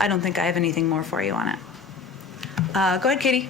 I don't think I have anything more for you on it. Go ahead, Katie.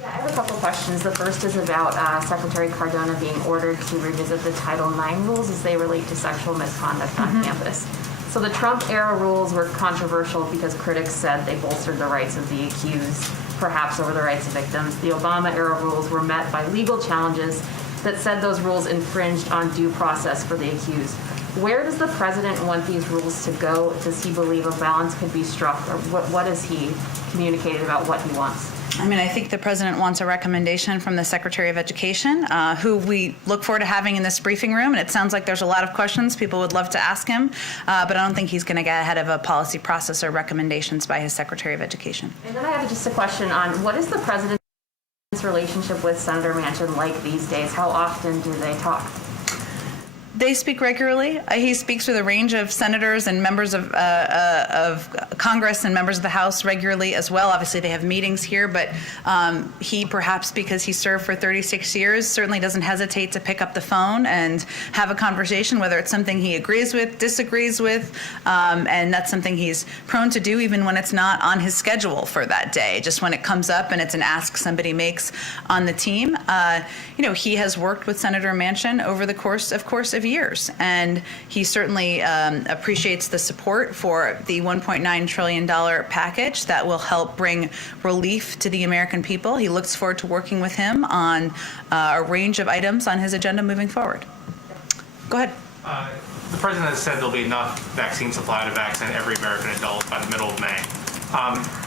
Yeah, I have a couple questions. The first is about Secretary Cardona being ordered to revisit the Title IX rules as they relate to sexual misconduct on campus. So the Trump-era rules were controversial because critics said they bolstered the rights of the accused, perhaps over the rights of victims. The Obama-era rules were met by legal challenges that said those rules infringed on due process for the accused. Where does the president want these rules to go? Does he believe a balance could be struck, or what has he communicated about what he wants? I mean, I think the president wants a recommendation from the Secretary of Education, who we look forward to having in this briefing room. And it sounds like there's a lot of questions people would love to ask him, but I don't think he's going to get ahead of a policy process or recommendations by his Secretary of Education. And then I have just a question on what is the president's relationship with Senator Manchin like these days? How often do they talk? They speak regularly. He speaks with a range of senators and members of Congress and members of the House regularly as well. Obviously, they have meetings here, but he, perhaps because he served for 36 years, certainly doesn't hesitate to pick up the phone and have a conversation, whether it's something he agrees with, disagrees with, and that's something he's prone to do even when it's not on his schedule for that day, just when it comes up and it's an ask somebody makes on the team. He has worked with Senator Manchin over the course of years, and he certainly appreciates the support for the $1.9 trillion package that will help bring relief to the American people. He looks forward to working with him on a range of items on his agenda moving forward. Go ahead. The president has said there'll be enough vaccine supply to vaccinate every American adult by the middle of May.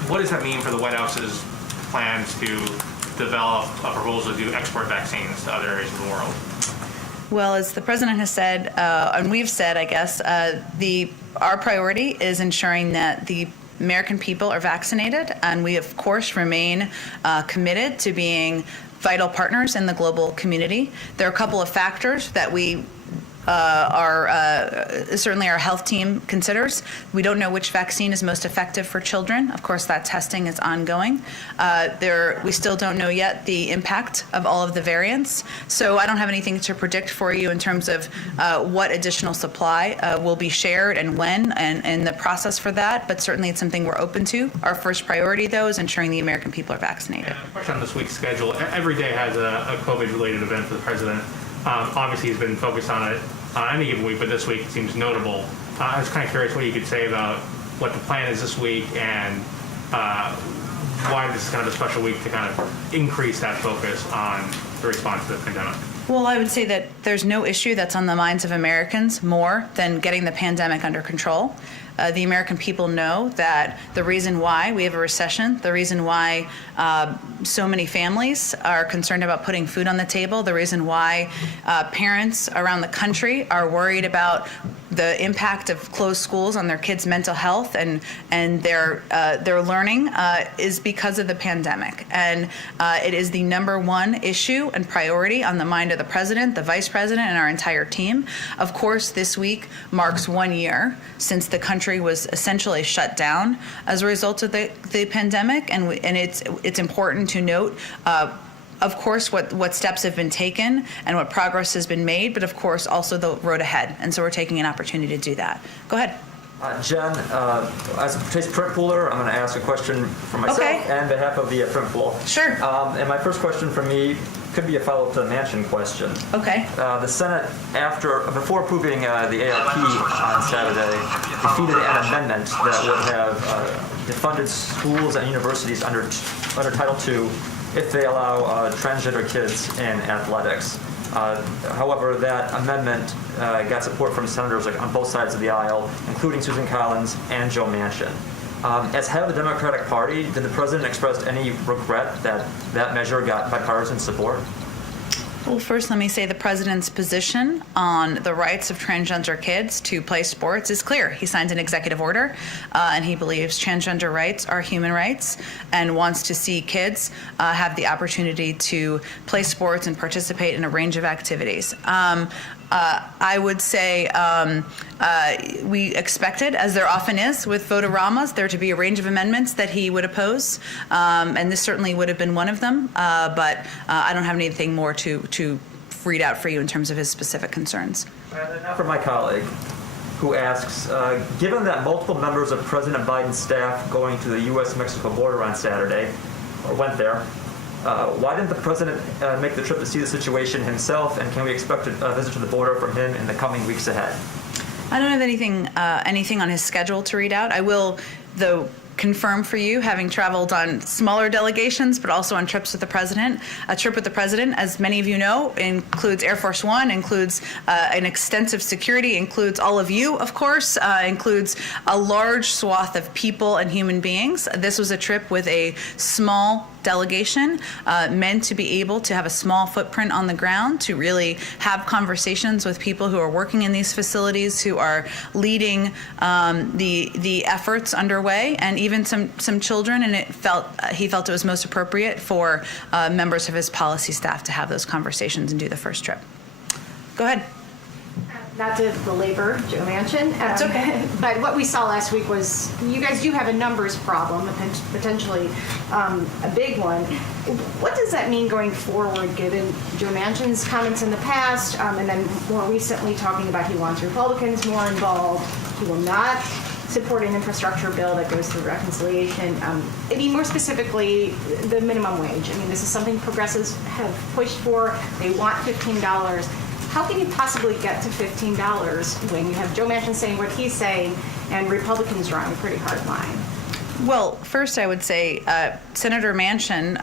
What does that mean for the White House's plans to develop a proposal to do export vaccines to other areas of the world? Well, as the president has said, and we've said, I guess, our priority is ensuring that the American people are vaccinated, and we, of course, remain committed to being vital partners in the global community. There are a couple of factors that we certainly our health team considers. We don't know which vaccine is most effective for children. Of course, that testing is ongoing. We still don't know yet the impact of all of the variants. So I don't have anything to predict for you in terms of what additional supply will be shared and when and the process for that. But certainly it's something we're open to. Our first priority, though, is ensuring the American people are vaccinated. A question on this week's schedule. Every day has a COVID-related event for the president. Obviously, he's been focused on it on any given week, but this week seems notable. I was kind of curious what you could say about what the plan is this week and why this is kind of a special week to kind of increase that focus on the response to the pandemic. Well, I would say that there's no issue that's on the minds of Americans more than getting the pandemic under control. The American people know that the reason why we have a recession, the reason why so many families are concerned about putting food on the table, the reason why parents around the country are worried about the impact of closed schools on their kids' mental health and their learning is because of the pandemic. And it is the number one issue and priority on the mind of the president, the vice president, and our entire team. Of course, this week marks 1 year since the country was essentially shut down as a result of the pandemic, and it's important to note of course, what steps have been taken and what progress has been made, but of course also the road ahead. And so we're taking an opportunity to do that. Go ahead. Jen, as a print pooler, I'm going to ask a question for myself and on behalf of the print pool. Sure. And my first question for me could be a follow-up to the Manchin question. Okay. The Senate, before approving the ARP on Saturday, defeated an amendment that would have defunded schools and universities under Title II if they allow transgender kids in athletics. However, that amendment got support from senators on both sides of the aisle, including Susan Collins and Joe Manchin. As head of the Democratic Party, did the president express any regret that that measure got bipartisan support? Well, first, let me say the president's position on the rights of transgender kids to play sports is clear. He signed an executive order, and he believes transgender rights are human rights and wants to see kids have the opportunity to play sports and participate in a range of activities. I would say we expected, as there often is with vote-a-ramas, there to be a range of amendments that he would oppose, and this certainly would have been one of them, but I don't have anything more to read out for you in terms of his specific concerns. And now for my colleague. who asks, given that multiple members of President Biden's staff going to the U.S.-Mexico border on Saturday, or went there, why didn't the president make the trip to see the situation himself, and can we expect a visit to the border from him in the coming weeks ahead? I don't have anything on his schedule to read out. I will, though, confirm for you, having traveled on smaller delegations, but also on trips with the president. A trip with the president, as many of you know, includes Air Force One, includes an extensive security, includes all of you, of course, includes a large swath of people and human beings. This was a trip with a small delegation meant to be able to have a small footprint on the ground, to really have conversations with people who are working in these facilities, who are leading the efforts underway, and even some children. And he felt it was most appropriate for members of his policy staff to have those conversations and do the first trip. Go ahead. Not to belabor Joe Manchin. That's okay. But what we saw last week was you guys do have a numbers problem, potentially a big one. What does that mean going forward, given Joe Manchin's comments in the past, and then more recently talking about he wants Republicans more involved, he will not support an infrastructure bill that goes through reconciliation. I mean, more specifically, the minimum wage. I mean, this is something progressives have pushed for. They want $15. How can you possibly get to $15 when you have Joe Manchin saying what he's saying and Republicans drawing a pretty hard line? Well, first I would say Senator Manchin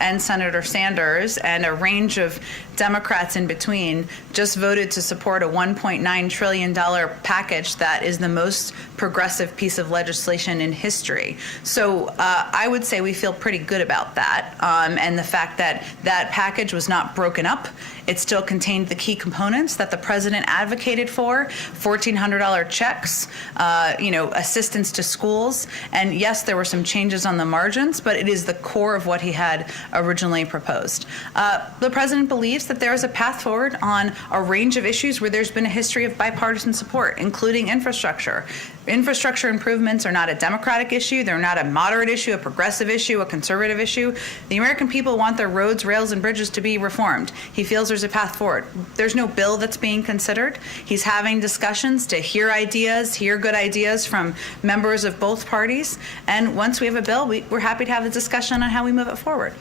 and Senator Sanders and a range of Democrats in between just voted to support a $1.9 trillion package that is the most progressive piece of legislation in history. So I would say we feel pretty good about that, and the fact that that package was not broken up. It still contained the key components that the president advocated for: $1,400 checks, assistance to schools, and yes, there were some changes on the margins, but it is the core of what he had originally proposed. The president believes that there is a path forward on a range of issues where there's been a history of bipartisan support, including infrastructure. Infrastructure improvements are not a Democratic issue. They're not a moderate issue, a progressive issue, a conservative issue. The American people want their roads, rails, and bridges to be reformed. He feels there's a path forward. There's no bill that's being considered. He's having discussions to hear good ideas from members of both parties. And once we have a bill, we're happy to have the discussion on how we move it forward.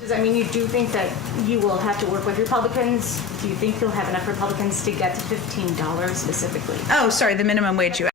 Does that mean you do think that you will have to work with Republicans? Do you think you'll have enough Republicans to get to $15 specifically? Oh, sorry, the minimum wage you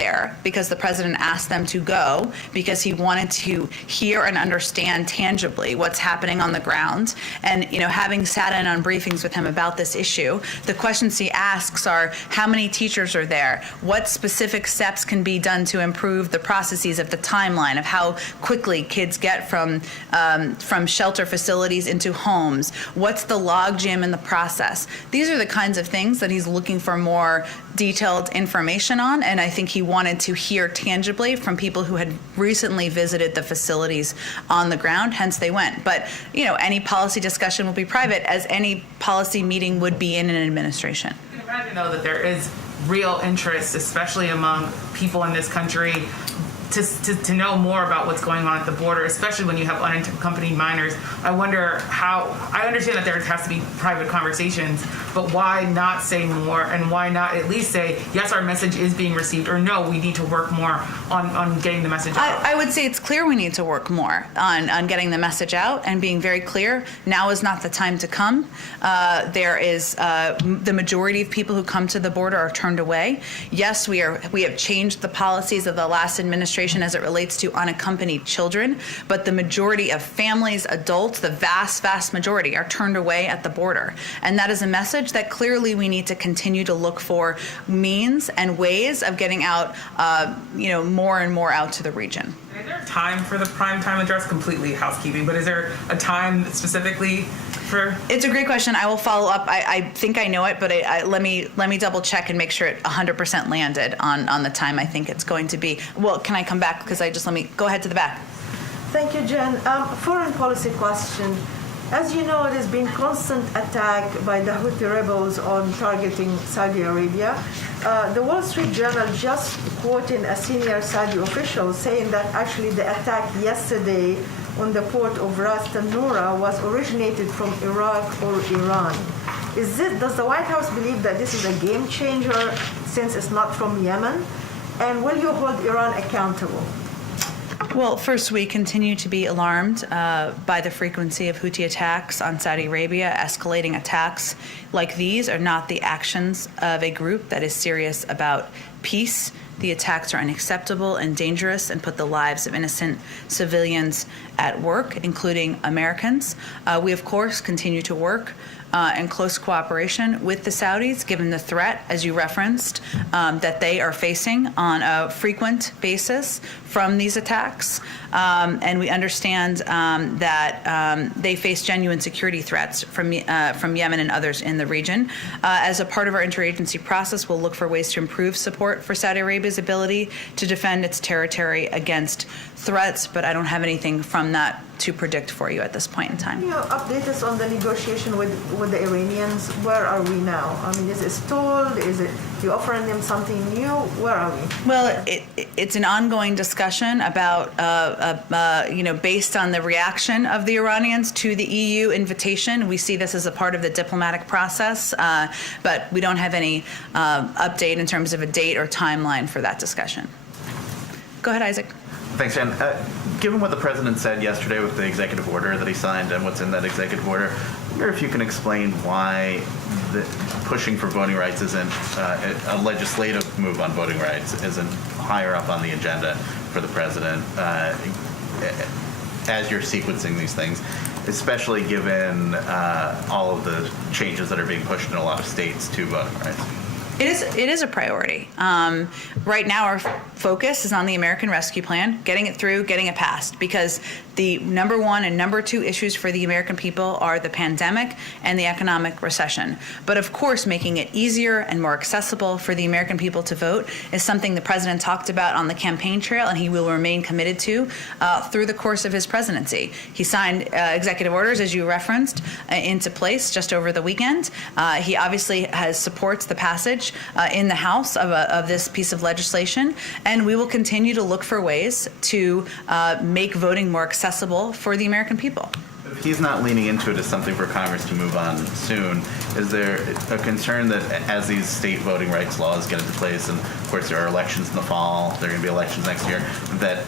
there because the president asked them to go because he wanted to hear and understand tangibly what's happening on the ground. And, having sat in on briefings with him about this issue, the questions he asks are, how many teachers are there? What specific steps can be done to improve the processes of the timeline of how quickly kids get from shelter facilities into homes? What's the logjam in the process? These are the kinds of things that he's looking for more detailed information on, and I think he wanted to hear tangibly from people who had recently visited the facilities on the ground, hence they went. But, any policy discussion will be private, as any policy meeting would be in an administration. I can imagine, though, that there is real interest, especially among people in this country, to know more about what's going on at the border, especially when you have unaccompanied minors. I wonder I understand that there has to be private conversations, but why not say more, and why not at least say, yes, our message is being received, or no, we need to work more on getting the message out? I would say it's clear we need to work more on getting the message out and being very clear. Now is not the time to come. There is the majority of people who come to the border are turned away. Yes, we have changed the policies of the last administration as it relates to unaccompanied children, but the majority of families, adults, the vast majority are turned away at the border. And that is a message that clearly we need to continue to look for means and ways of getting out, more and more out to the region. Is there a time for the prime time address? Completely housekeeping, but is there a time specifically for? It's a great question. I will follow up. I think I know it, but let me double check and make sure it 100% landed on the time I think it's going to be. Well, can I come back? Because let me go ahead to the back. Thank you, Jen. Foreign policy question. As you know, there's been constant attack by the Houthi rebels on targeting Saudi Arabia. The Wall Street Journal just quoting a senior Saudi official saying that actually the attack yesterday on the port of Ras Al Noura was originated from Iraq or Iran. Does the White House believe that this is a game changer since it's not from Yemen? And will you hold Iran accountable? Well, first, we continue to be alarmed by the frequency of Houthi attacks on Saudi Arabia. Escalating attacks like these are not the actions of a group that is serious about peace. The attacks are unacceptable and dangerous and put the lives of innocent civilians at work, including Americans. We, of course, continue to work in close cooperation with the Saudis, given the threat, as you referenced, that they are facing on a frequent basis from these attacks. And we understand that they face genuine security threats from Yemen and others in the region. As a part of our interagency process, we'll look for ways to improve support for Saudi Arabia's ability to defend its territory against threats, but I don't have anything from that to predict for you at this point in time. Can you update us on the negotiation with the Iranians? Where are we now? I mean, is it stalled? Is it you offering them something new? Where are we? Well, it's an ongoing discussion about, based on the reaction of the Iranians to the EU invitation. We see this as a part of the diplomatic process, but we don't have any update in terms of a date or timeline for that discussion. Go ahead, Isaac. Thanks, Jen. Given what the president said yesterday with the executive order that he signed and what's in that executive order, I wonder if you can explain why pushing for voting rights isn't a legislative move on voting rights isn't higher up on the agenda for the president as you're sequencing these things, especially given all of the changes that are being pushed in a lot of states to voting rights. It is a priority. Right now, our focus is on the American Rescue Plan, getting it through, getting it passed, because the number one and number two issues for the American people are the pandemic and the economic recession. But of course, making it easier and more accessible for the American people to vote is something the president talked about on the campaign trail, and he will remain committed to through the course of his presidency. He signed executive orders, as you referenced, into place just over the weekend. He obviously supports the passage in the House of this piece of legislation, and we will continue to look for ways to make voting more accessible for the American people. if he's not leaning into it as something for Congress to move on soon, is there a concern that as these state voting rights laws get into place, and of course there are elections in the fall, there are going to be elections next year, that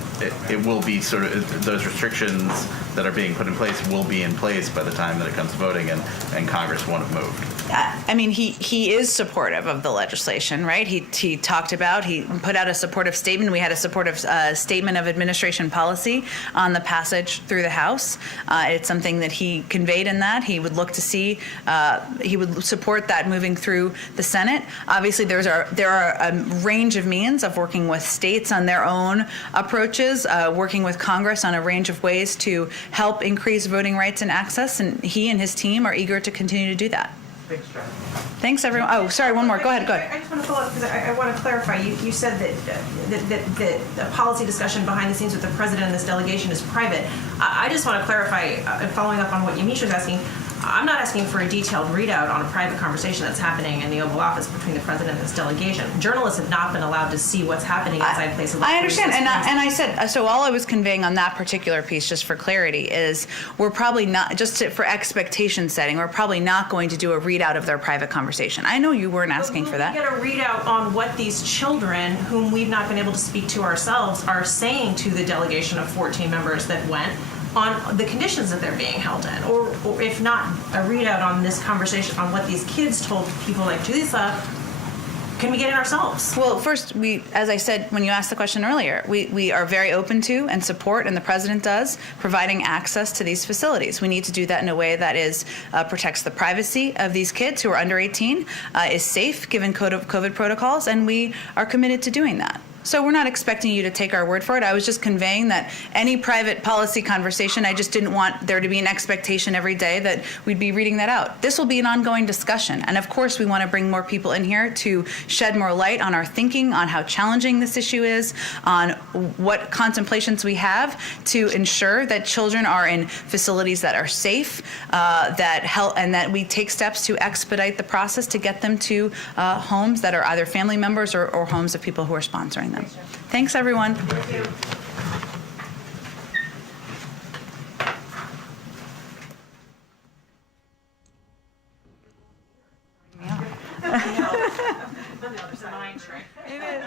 it will be sort of, those restrictions that are being put in place will be in place by the time that it comes to voting, and Congress won't have moved? I mean, he is supportive of the legislation, right? He talked about, he put out a supportive statement. We had a supportive statement of administration policy on the passage through the House. It's something that he conveyed in that. He would look to see, he would support that moving through the Senate. Obviously, there are a range of means of working with states on their own approaches, working with Congress on a range of ways to help increase voting rights and access, and he and his team are eager to continue to do that. Thanks, everyone. Oh, sorry, one more. Go ahead. I just want to follow up because I want to clarify. You said that the policy discussion behind the scenes with the president and this delegation is private. I just want to clarify, following up on what Yamiche was asking, I'm not asking for a detailed readout on a private conversation that's happening in the Oval Office between the president and this delegation. Journalists have not been allowed to see what's happening inside places. I understand, and I said, so all I was conveying on that particular piece, just for clarity, is we're probably not, for expectation setting, we're probably not going to do a readout of their private conversation. I know you weren't asking for that. We get a readout on what these children, whom we've not been able to speak to ourselves, are saying to the delegation of 14 members that went, on the conditions that they're being held in, or if not a readout on this conversation on what these kids told people like Julissa, can we get it ourselves? Well, first, as I said when you asked the question earlier, we are very open to and support, and the president does, providing access to these facilities. We need to do that in a way that is protects the privacy of these kids who are under 18, is safe given COVID protocols, and we are committed to doing that. So we're not expecting you to take our word for it. I was just conveying that any private policy conversation, I just didn't want there to be an expectation every day that we'd be reading that out. This will be an ongoing discussion. And of course, we want to bring more people in here to shed more light on our thinking, on how challenging this issue is, on what contemplations we have to ensure that children are in facilities that are safe, that help, and that we take steps to expedite the process to get them to homes that are either family members or homes of people who are sponsoring them. Thanks, everyone. Thank you. It is.